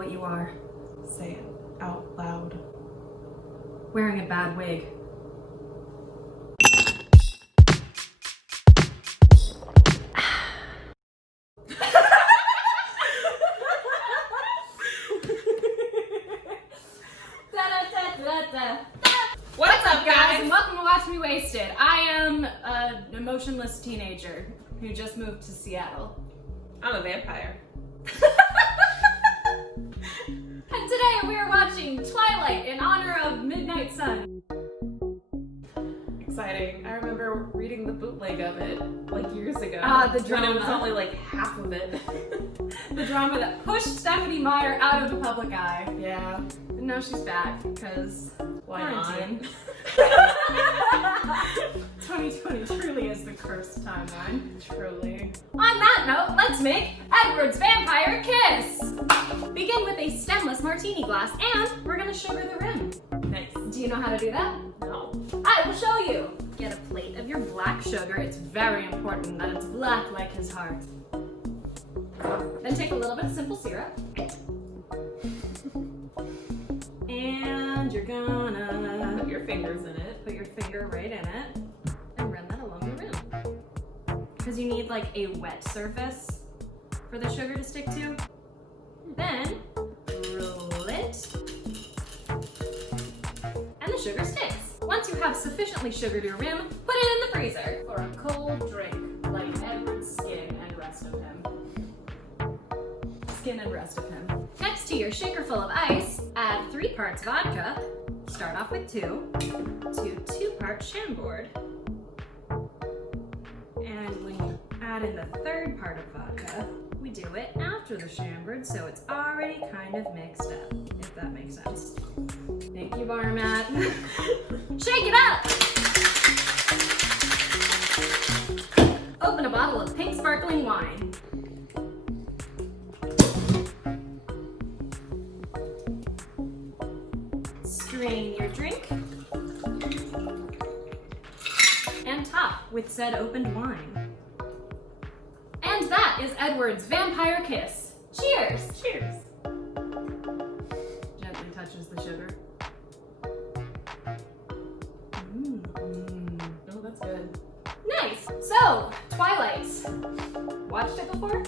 what you are. Say it out loud. Wearing a bad wig. What's up, guys? And welcome to Watch Me Wasted. I am an emotionless teenager who just moved to Seattle. I'm a vampire. And today we are watching Twilight in honor of Midnight Sun. Exciting. I remember reading the bootleg of it like years ago. The drama. When it was only like half of it. The drama that pushed Stephanie Meyer out of the public eye. Yeah. And now she's back because Why quarantine. 2020 truly is the cursed timeline. Truly. On that note, let's make Edward's Vampire Kiss! Begin with a stemless martini glass, and we're gonna sugar the rim. Nice. Do you know how to do that? No. I will show you. Get a plate of your black sugar. It's very important that it's black like his heart. Then take a little bit of simple syrup. And you're gonna Put your fingers in it. put your finger right in it and run that along the rim. Because you need like a wet surface for the sugar to stick to. Then roll it. And the sugar sticks. Once you have sufficiently sugared your rim, put it in the freezer for a cold drink like Edward's skin and rest of him. Skin and rest of him. Next to your shaker full of ice, add 3 parts vodka. Start off with 2 to 2 parts Chambord. And when you add in the 3rd part of vodka, we do it after the Chambord, so it's already kind of mixed up, if that makes sense. Thank you, Bar Matt. Shake it up! Open a bottle of pink sparkling wine. Strain your drink. And top with said opened wine. And that is Edward's Vampire Kiss. Cheers! Cheers. Gently touches the sugar. Oh, that's good. Nice! So, Twilight. Watched it before?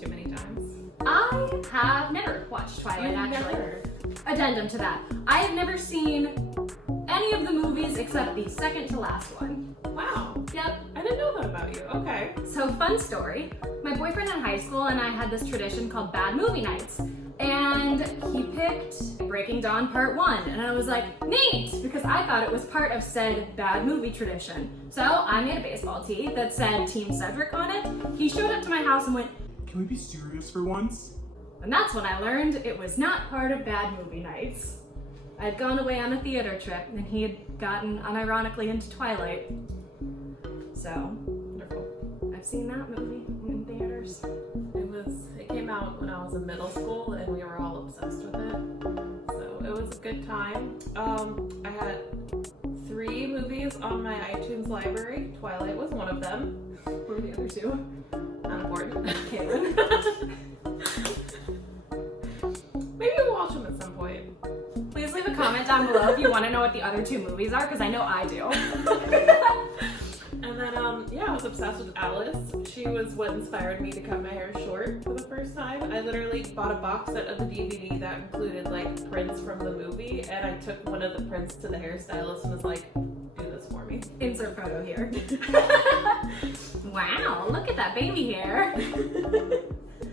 Too many times. I have never watched Twilight, actually. Never. Addendum to that. I have never seen any of the movies except the second to last one. Wow. Yep. I didn't know that about you. Okay. So, fun story. My boyfriend in high school and I had this tradition called Bad Movie Nights. And he picked Breaking Dawn Part 1. And I was like, neat! Because I thought it was part of said bad movie tradition. So, I made a baseball tee that said Team Cedric on it. He showed up to my house and went, "Can we be serious for once?" and that's when I learned it was not part of Bad Movie Nights. I'd gone away on a theater trip and he had gotten unironically into Twilight. So, Wonderful. I've seen that movie in theaters. It came out when I was in middle school and we were all obsessed with it. So it was a good time. I had 3 movies on my iTunes library. Twilight was one of them. What were the other 2? Not important. Caitlin. Maybe we'll watch them at some point. Please leave a comment down below if you want to know what the other 2 movies are, because I know I do. And then, yeah, I was obsessed with Alice. She was what inspired me to cut my hair short for the first time. I literally bought a box set of the DVD that included like prints from the movie, and I took one of the prints to the hairstylist and was like, do this for me. Insert photo here. Wow, look at that baby hair.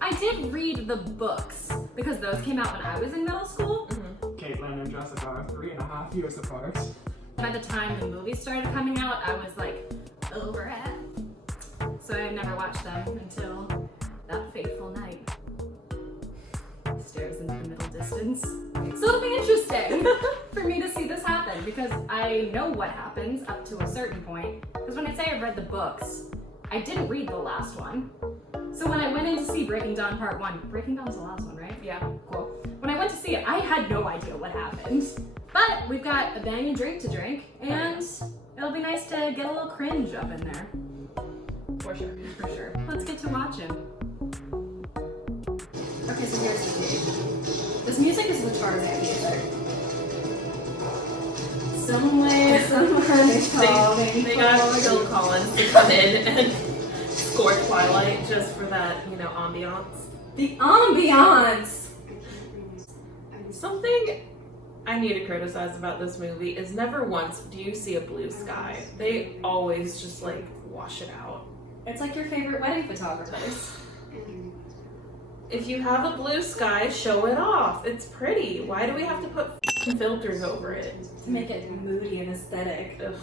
I did read the books because those came out when I was in middle school. Caitlin and Jessica are 3.5 years apart. By the time the movies started coming out, I was like over it. So I never watched them until that fateful night. Stares into the middle distance. So it'll be interesting for me to see this happen because I know what happens up to a certain point. Because when I say I've read the books, I didn't read the last one. So when I went in to see Breaking Dawn Part 1, Breaking Dawn's the last one, right? Yeah. Cool. When I went to see it, I had no idea what happened. But we've got a banging drink to drink, and it'll be nice to get a little cringe up in there. For sure. For sure. Let's get to watching. Okay, so here's the This music is the Tarzan music. Somewhere, They got Phil Collins to come in and score Twilight just for that, you know, ambiance. The ambiance! Something I need to criticize about this movie is never once do you see a blue sky. They always just like wash it out. It's like your favorite wedding photographers. If you have a blue sky, show it off. It's pretty. Why do we have to put filters over it? To make it moody and aesthetic. Ugh.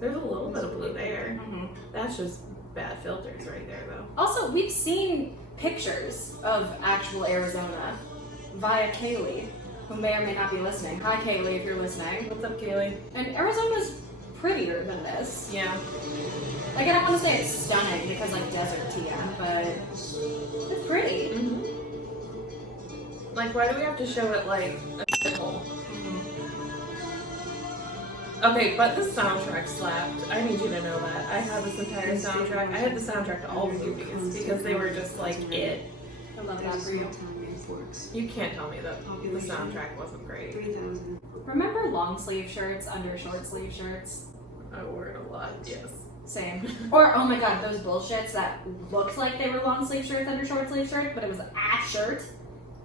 There's a little bit of blue there. Mm-hmm. That's just bad filters right there, though. Also, we've seen pictures of actual Arizona via Kaylee, who may or may not be listening. Hi, Kaylee, if you're listening. What's up, Kaylee? And Arizona's prettier than this. Yeah. Like, I don't want to say it's stunning because, like, desert TM, but it's pretty. Mm-hmm. Like, why do we have to show it like a hole? Okay, but the soundtrack slapped. I need you to know that. I have this entire soundtrack. I had the soundtrack to all the movies because they were just like it. I love that for you. You can't tell me that the soundtrack wasn't great. Remember long sleeve shirts under short sleeve shirts? I wore it a lot, yes. Same. Or, oh my god, those bullshits that looked like they were long sleeve shirts under short sleeve shirts, but it was a shirt.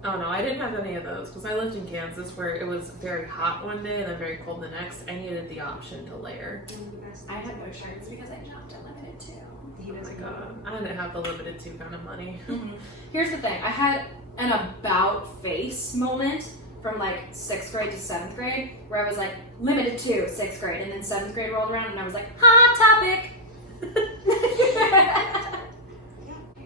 Oh no, I didn't have any of those because I lived in Kansas where it was very hot one day and then very cold the next. I needed the option to layer. I had no shirts because I jumped at limited 2. Oh my god, I didn't have the limited 2 kind of money. Here's the thing, I had an about face moment from like 6th grade to 7th grade where I was like, limited 2, 6th grade, and then 7th grade rolled around and I was like, hot topic!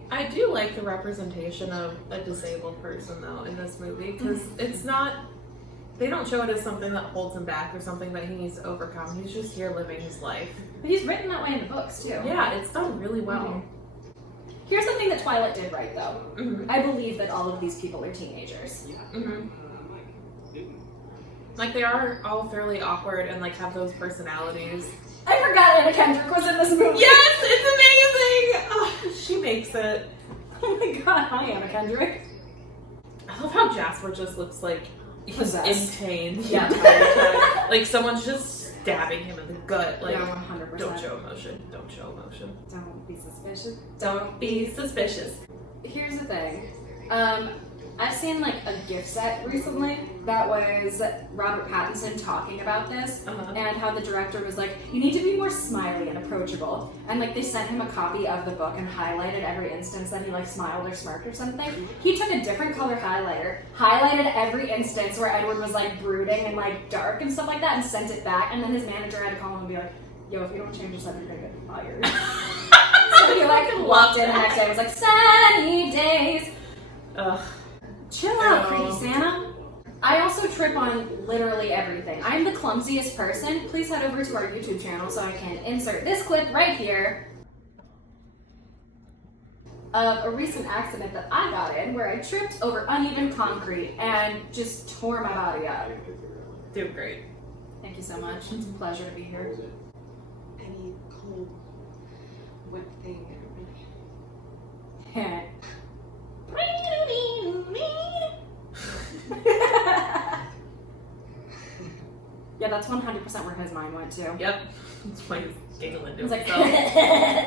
I do like the representation of a disabled person though in this movie because it's not, they don't show it as something that holds him back or something that he needs to overcome. He's just here living his life. But he's written that way in the books too. Yeah, it's done really well. Here's the thing that Twilight did right though. I believe that all of these people are teenagers. Like they are all fairly awkward and like have those personalities. I forgot Anna Kendrick was in this movie. Yes, it's amazing! Oh, she makes it. Oh my god, hi Anna Kendrick. I love how Jasper just looks like he's Possessed. in pain the entire time. Like someone's just stabbing him in the gut. Like, yeah, 100%. don't show emotion. Don't show emotion. Don't be suspicious. Don't be suspicious. Here's the thing. I've seen like a gift set recently that was Robert Pattinson talking about this and how the director was like, you need to be more smiley and approachable. And like they sent him a copy of the book and highlighted every instance that he like smiled or smirked or something. He took a different color highlighter, highlighted every instance where Edward was like brooding and like dark and stuff like that and sent it back. And then his manager had to call him and be like, yo, if you don't change this up, you're gonna get fired. So he like walked in the next day and was like, sunny days. Ugh. Chill out, creepy Santa. I also trip on literally everything. I'm the clumsiest person. Please head over to our YouTube channel so I can insert this clip right here of a recent accident that I got in where I tripped over uneven concrete and just tore my body up. Doing great. Thank you so much. It's a pleasure to be here. Any cold, wet thing. Yeah, that's 100% where his mind went to. Yep. That's why he's giggling to It's like, himself.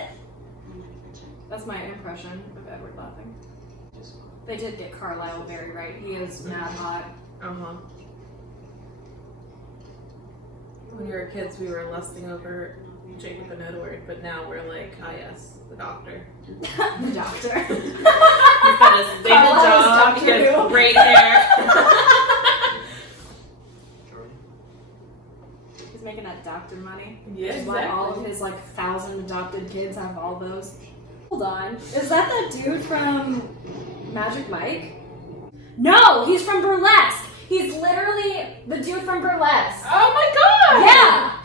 that's my impression of Edward laughing. They did get Carlisle very right. He is mad hot. When we were kids, we were lusting over Jacob and Edward, but now we're like, ah yes, the doctor. The doctor. He's got a stable job, he has great hair. He's making that doctor money. Yeah, Which is why all of his like 1,000 adopted kids have all those. Hold on. Is that dude from Magic Mike? No, he's from Burlesque. He's literally the dude from Burlesque. Oh my god! Yeah!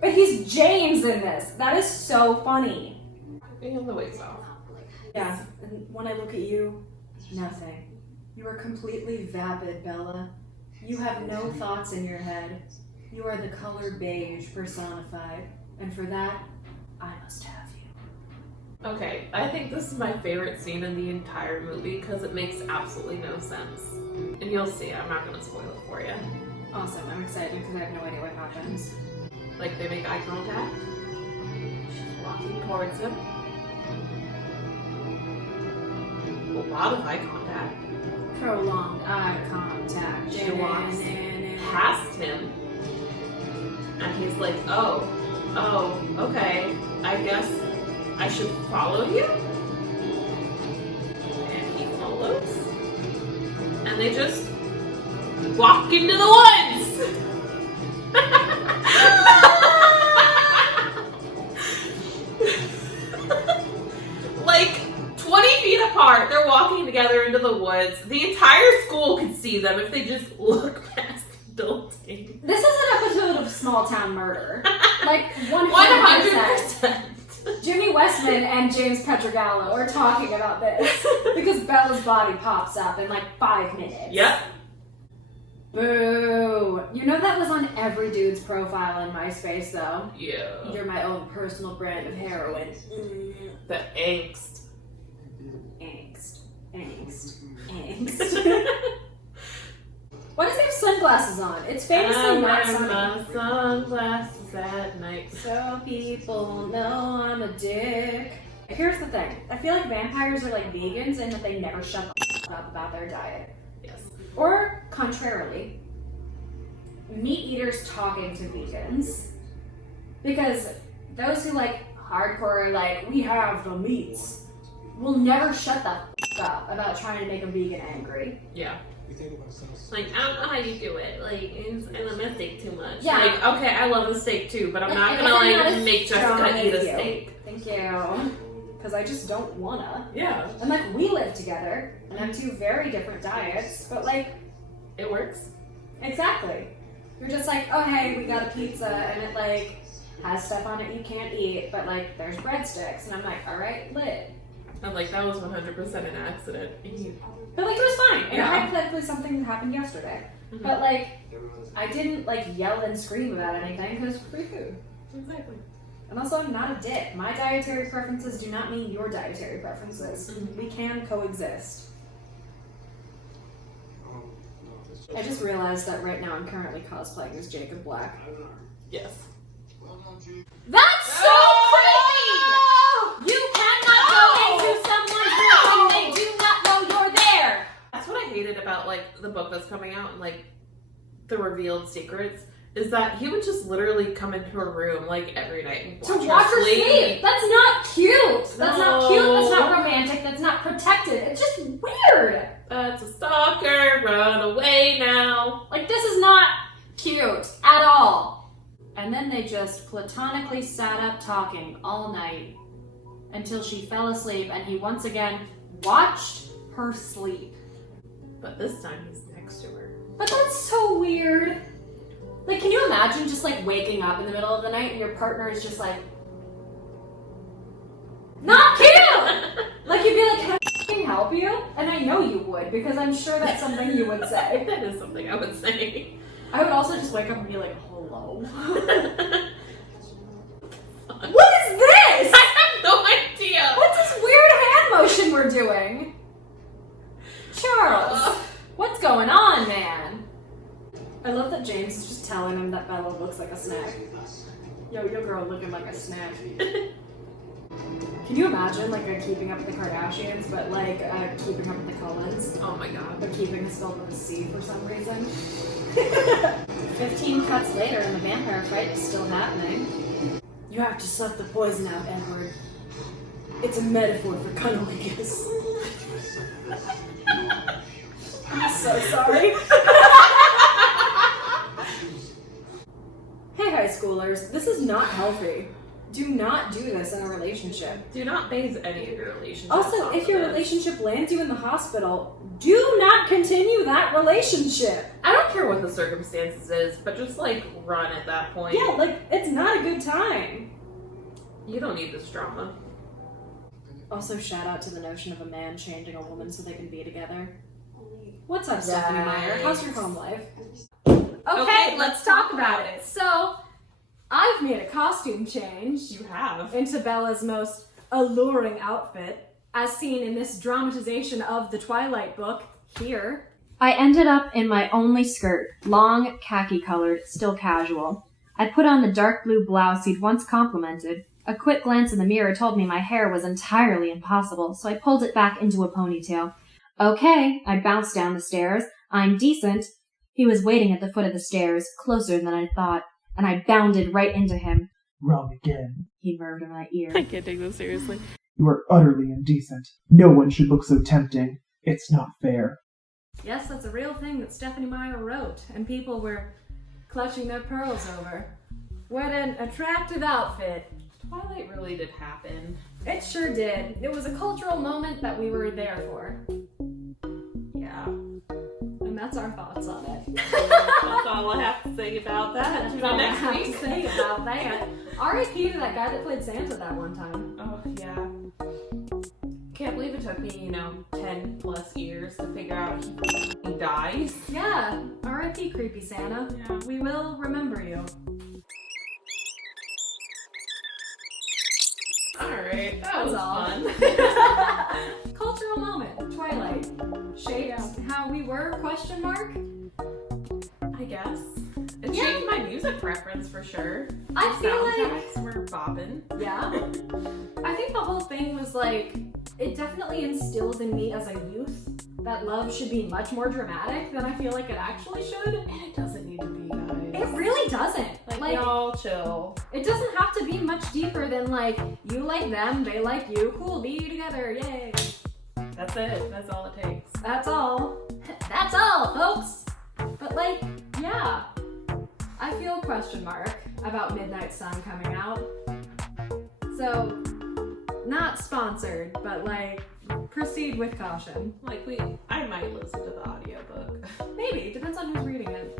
But he's James in this. That is so funny. And the wig's off. Yeah, and when I look at you, nothing. You are completely vapid, Bella. You have no thoughts in your head. You are the color beige personified. And for that, I must have you. Okay, I think this is my favorite scene in the entire movie because it makes absolutely no sense. And You'll see. I'm not gonna spoil it for you. Awesome, I'm excited because I have no idea what happens. Like, they make eye contact. She's walking towards him. A lot of eye contact. Prolonged eye contact. She walks past him. And he's like, oh, okay. I guess I should follow you? And he follows. And they just walk into the woods! Like 20 feet apart, they're walking together into the woods. The entire school could see them if they just look past the building. This is an episode of Small Town Murder. Like 100%. Jimmy Westman and James Petrogallo are talking about this because Bella's body pops up in like 5 minutes. Yep. Boo! You know that was on every dude's profile in MySpace though. Yeah. You're my own personal brand of heroin. The angst. Angst. Why does he have sunglasses on? It's famously not sunny. my sunglasses at night. So people know I'm a dick. Here's the thing. I feel like vampires are like vegans in that they never shut the f up about their diet. Yes. Or, contrarily, meat eaters talking to vegans. Because those who like hardcore, like, we have the meats, will never shut the f up about trying to make a vegan angry. Yeah. Like, I don't know how you do it. Like, I love my steak too much. Yeah. Like, okay, I love a steak too, but I'm not If gonna, I'm not like, as make strong Jessica eat as a you. steak. Thank you. Because I just don't wanna. Yeah. And like, we live together and have 2 very different diets, but like, It works. exactly. You're just like, oh hey, we got a pizza and it like has stuff on it you can't eat, but like there's breadsticks. And I'm like, alright, lit. I'm like, that was 100% an accident. But like, it was fine. And Yeah. hypothetically, something happened yesterday. Mhm. But like, I didn't like yell and scream about anything because it's free food. Exactly. And also, I'm not a dick. My dietary preferences do not mean your dietary preferences. Mhm. We can coexist. I just realized that right now I'm currently cosplaying as Jacob Black. Yes. That's so creepy! You cannot go into someone's room and they do not know you're there! That's what I hated about, like, the book that's coming out and, like, the revealed secrets, is that he would just literally come into her room, like, every night and To watch her sleep! That's not cute! That's not cute, that's not romantic, that's not protected. It's just weird! That's a stalker, run away now. Like, this is not cute at all. And then they just platonically sat up talking all night until she fell asleep and he once again watched her sleep. But this time he's next to her. But that's so weird. Like, can you imagine just like waking up in the middle of the night and your partner is just like, not cute! Like, you'd be like, can I f***ing help you? And I know you would, because I'm sure that's something you would say. That is something I would say. I would also just wake up and be like, hello? What What is this? I have no idea. What's this weird hand motion we're doing? Charles, what's going on, man? I love that James is just telling him that Bella looks like a snack. Yo, your girl looking like a snack. Can you imagine, like, a Keeping Up with the Kardashians, but, like, Keeping Up with the Cullens? Oh my god. But keeping is spelled with a C for some reason. 15 cuts later and the vampire fight is still happening. You have to suck the poison out, Edward. It's a metaphor for cunnilingus. I'm so sorry. Hey, high schoolers, this is not healthy. Do not do this in a relationship. Do not base any of your relationships. Also, off if of your this. relationship lands you in the hospital, do not continue that relationship. I don't care what the circumstances is, but just like run at that point. Yeah, like, it's not a good time. You don't need this drama. Also, shout out to the notion of a man changing a woman so they can be together. What's up, Stephanie Meyer? How's your home life? Okay, let's talk about it. So, I've made a costume change You have. into Bella's most alluring outfit, as seen in this dramatization of the Twilight book here. I ended up in my only skirt, long, khaki-colored, still casual. I put on the dark blue blouse he'd once complimented. A quick glance in the mirror told me my hair was entirely impossible, so I pulled it back into a ponytail. Okay, I bounced down the stairs. I'm decent. He was waiting at the foot of the stairs, closer than I thought, and I bounded right into him. Wrong again. He murmured in my ear. I can't take this seriously. You are utterly indecent. No one should look so tempting. It's not fair. Yes, that's a real thing that Stephanie Meyer wrote, and people were clutching their pearls over. What an attractive outfit. Twilight really did happen. It sure did. It was a cultural moment that we were there for. Yeah. And that's our thoughts on it. That's all I have to say about that. That's Tune all in I next have week. to say about that. R.I.P. to that guy that played Santa that one time. Oh, yeah. Can't believe it took me, 10 plus years to figure out he dies. Yeah, R.I.P. Creepy Santa. Yeah. We will remember you. Alright, that That's was all. fun. Cultural moment. Twilight. Shaped how we were, question mark? I guess. It Yeah. changed my music preference for sure. I feel like, Soundtracks were bopping. yeah. I think the whole thing was like, it definitely instilled in me as a youth that love should be much more dramatic than I feel like it actually should. And it doesn't need to be, guys. It really doesn't. Like, y'all chill. It doesn't have to be much deeper than like, you like them, they like you, cool, be together, yay. That's it. That's all it takes. That's all. That's all, folks. But like, yeah. I feel question mark about Midnight Sun coming out. So, not sponsored, but like, proceed with caution. Like, I might listen to the audiobook. Maybe, depends on who's reading it.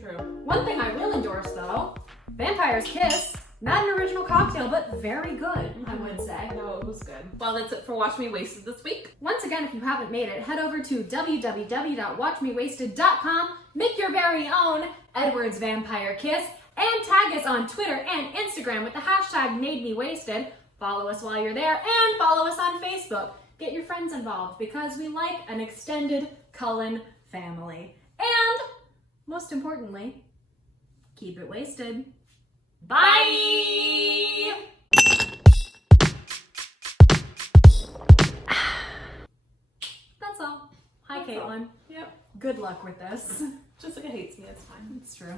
True. One thing I will endorse though, Vampire's Kiss. Not an original cocktail, but very good, I would say. No, it was good. Well, that's it for Watch Me Wasted this week. Once again, if you haven't made it, head over to www.watchmewasted.com, make your very own Edward's Vampire Kiss, and tag us on Twitter and Instagram with the hashtag MadeMeWasted. Follow us while you're there, and follow us on Facebook. Get your friends involved, because we like an extended Cullen family. And, most importantly, keep it wasted. Bye! That's all. Hi, That's all. Caitlin. Yep. Good luck with this. Jessica hates me, it's fine. It's true.